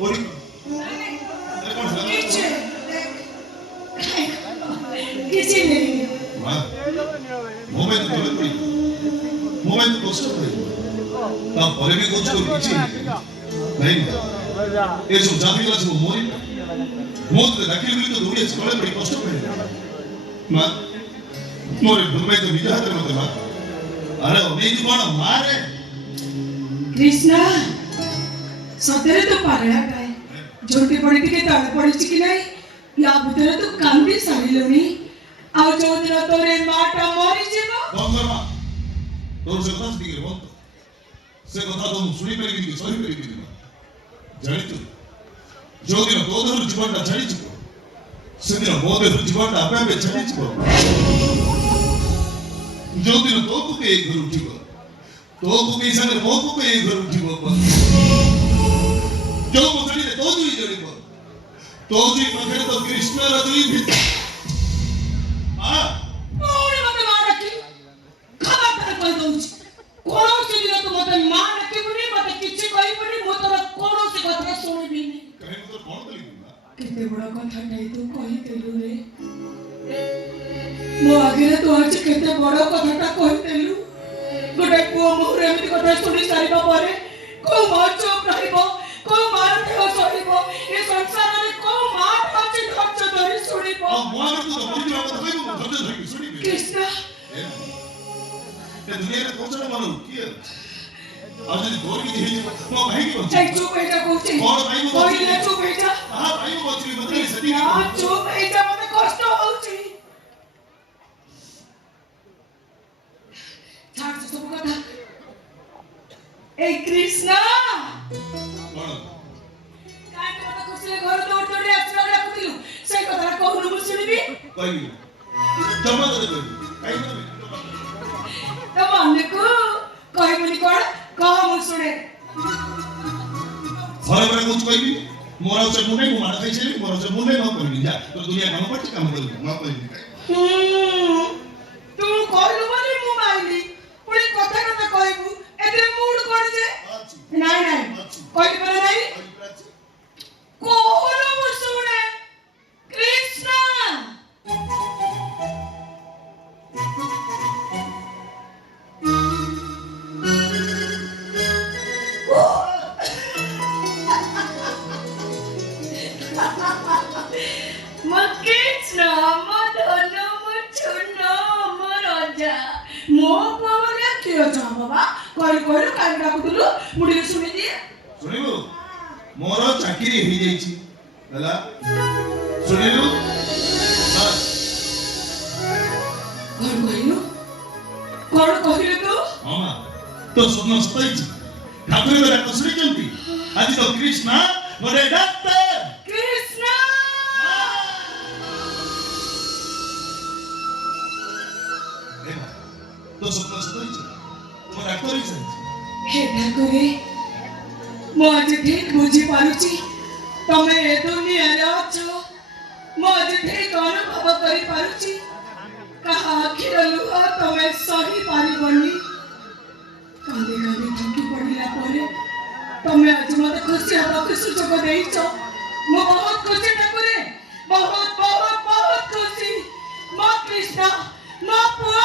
ओरी किसी नहीं मां मोबाइल तो तोले पड़ी मोबाइल तो कष्ट पड़ी ता परे भी कुछ को किसी नहीं ये सब जाति वाला सब मोरी मोत रे दाखिल हुई तो दूरिया से तोले पड़ी कष्ट पड़ी मां मोरे भूमि तो निजा हाथ में मत मां अरे नहीं तो कौन मारे कृष्णा सतेरे तो पागला काय झोटी पड़ी के तळ पड़ी कि नहीं या भीतर तो कांदी सारिलनी आ जो दिन तोरे माटा मरी जीव बंगरमा तोर से कथा दिगे बोल से कथा तो सुनी पड़ी कि सही पड़ी कि जानि तू जो दिन तो दर जीवन ता छाड़ी छिको से दिन बोधे जीवन ता आपे छाड़ी छिको जो दिन तो को के घर उठिबो तो को के संगे मो को के घर उठिबो जो मुखड़ी ने तो दुई जड़िबो तो दुई पखरे तो कृष्ण रा दुई भी हां ओरे मते मार रखी खबर कर कोई दउछ कोनो से दिन तो मते मार रखी बनी मते किछि कहि बनी मो तोर कोनो से कथा सुनिबी नहीं कहे तो कोन तली ना केते बड़ा कथा नै तू कहि देलु रे मो आगे तो आज केते बड़ा कथाटा कहि देलु गोटे पुओ मोहरे एमिति कथा सुनि सारिबा परे को मां चुप रहिबो को मार देव सहिबो ए संसार रे को मार अछि धैर्य धरि सुनिबो मोर तो मोर कथा कहिबो धैर्य धरि सुनिबे कृष्ण ते दुनिया रे कोन मानु की आज যদি गोर की देही मो भाई की बच्ची ए चुप एटा कहते मोर भाई को कोई ले चुप एटा हां भाई को बच्ची मतलब सती हां चुप एटा मते कष्ट होउची छाड़ सब कथा ए कृष्ण कोन काय मते खुशी घर दौड़ दौड़ आछरा डाकुतिलु से कथा कहनु मु सुनिबी कहिबी जमा दे कहि तो माने को कहबनी कोन कह मु सुने घरे घरे कुछ कहिबी मोरा से मुने को मार खाइ छे मोरा से मुने न कहिबी जा तो दुनिया काम पड़ काम कर न कहिबी तू कहलु माने मु माइली पुणी कथा कथा कहबू एते मूड कोन जे नाही नाही कहि बले नाही कोहलो मु सुने कृष्ण कृष्ण मदन मुचुनो मरजा मो पवले कियो छ बाबा कोइ कोइ काई डाकुतलु मुडी सुनि दिए सुनिबो मोर चाकरी हो जाई छी हला सुनिलु बस कोन कहिलु तू हां तो स्वप्न सताई छी ठाकुर बेटा कसरी चलती आज तो कृष्ण मोरे डॉक्टर कृष्ण तो स्वप्न सताई छी तो डॉक्टर ही छी हे ठाकुरे मो आज ठीक बुझी पारुची तमे ए दुनिया रे अछो मो आज ठीक अनुभव करि पारुची कहा आखिर लुह तमे सही पारिबनी कांदे कांदे थकी पड़िला परे तमे आज मते खुशी हबा सुजोग देइछो मो बहुत खुशी ठाकुरे बहुत बहुत बहुत खुशी मो कृष्ण मो पुआ